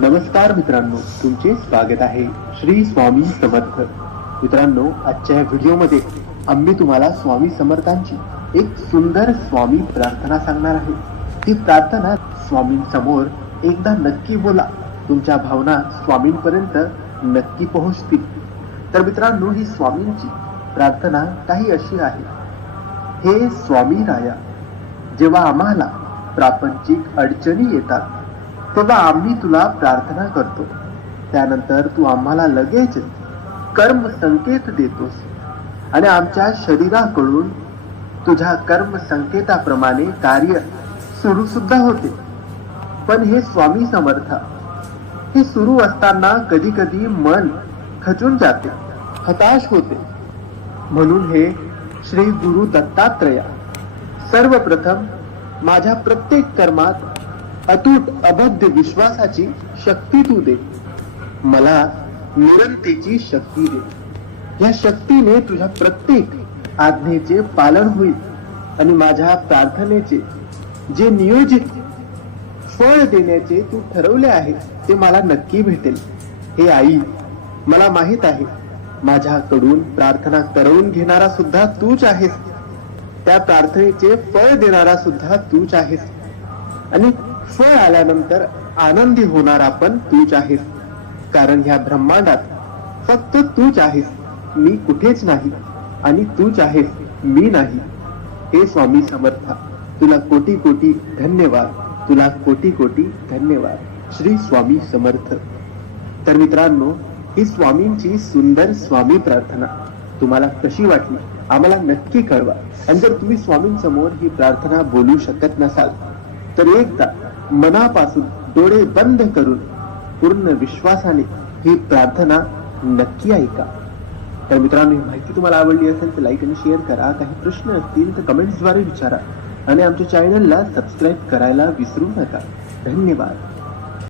नमस्कार मित्रांनो तुमचे स्वागत आहे श्री स्वामी समर्थ. मित्रांनो आजच्या व्हिडिओमध्ये आम्ही तुम्हाला स्वामी समर्थांची एक सुंदर स्वामी प्रार्थना सांगणार आहे. ती प्रार्थना स्वामींसमोर एकदा नक्की बोला. तुमच्या भावना स्वामींपर्यंत नक्की पोहोचतील. तर मित्रांनो ही स्वामींची प्रार्थना काही अशी आहे. हे स्वामी राया जेव्हा आम्हाला प्रापंचिक अडचणी येतात तेव्हा आम्ही तुला प्रार्थना करतो. त्यानंतर तू आम्हाला लगेच कर्म संकेत देतोस. आणि आमच्या शरीराकडून तुझ्या कर्म संकेताप्रमाणे कार्य सुरू सुद्धा होते. पण हे स्वामी समर्थ हे सुरू असताना कधी कधी मन खचून जाते हताश होते. म्हणून हे श्री गुरु दत्तात्रया सर्वप्रथम माझ्या प्रत्येक कर्मात अतूट अबद्ध विश्वासाची शक्ती तू दे. मला निरंतेची शक्ती दे. या शक्तीने तुझ्या प्रत्येक आज्ञेचे पालन होईल आणि माझ्या प्रार्थनेचे जे नियोजित फळ देण्याचे तू ठरवले आहे ते मला नक्की भेटेल. हे आई मला माहीत आहे माझ्याकडून प्रार्थना करवून घेणारा सुद्धा तूच आहेस. त्या प्रार्थनेचे फळ देणारा सुद्धा तूच आहेस. आणि फळ आल्यानंतर आनंदी होणार आपण तूच आहेस. कारण ह्या ब्रह्मांडात फक्त तूच आहेस. मी कुठेच नाही आणि तूच आहेस मी नाही. हे स्वामी समर्था तुला कोटी कोटी धन्यवाद. तुला कोटी कोटी धन्यवाद. श्री स्वामी समर्थ. तर मित्रांनो ही स्वामींची सुंदर स्वामी प्रार्थना तुम्हाला कशी वाटली? आम्हाला नक्की कळवा. आणि जर तुम्ही स्वामींसमोर ही प्रार्थना बोलू शकत नसाल तर एकदा मनापासून डोळे बंद करून पूर्ण विश्वासाने ही प्रार्थना नक्की ऐका. तर मित्रांनो ही माहिती तुम्हाला आवडली असेल तर लाईक आणि शेअर करा. काही प्रश्न असतील तर कमेंट्सद्वारे विचारा. आणि आमच्या चॅनलला सबस्क्राईब करायला विसरू नका. धन्यवाद.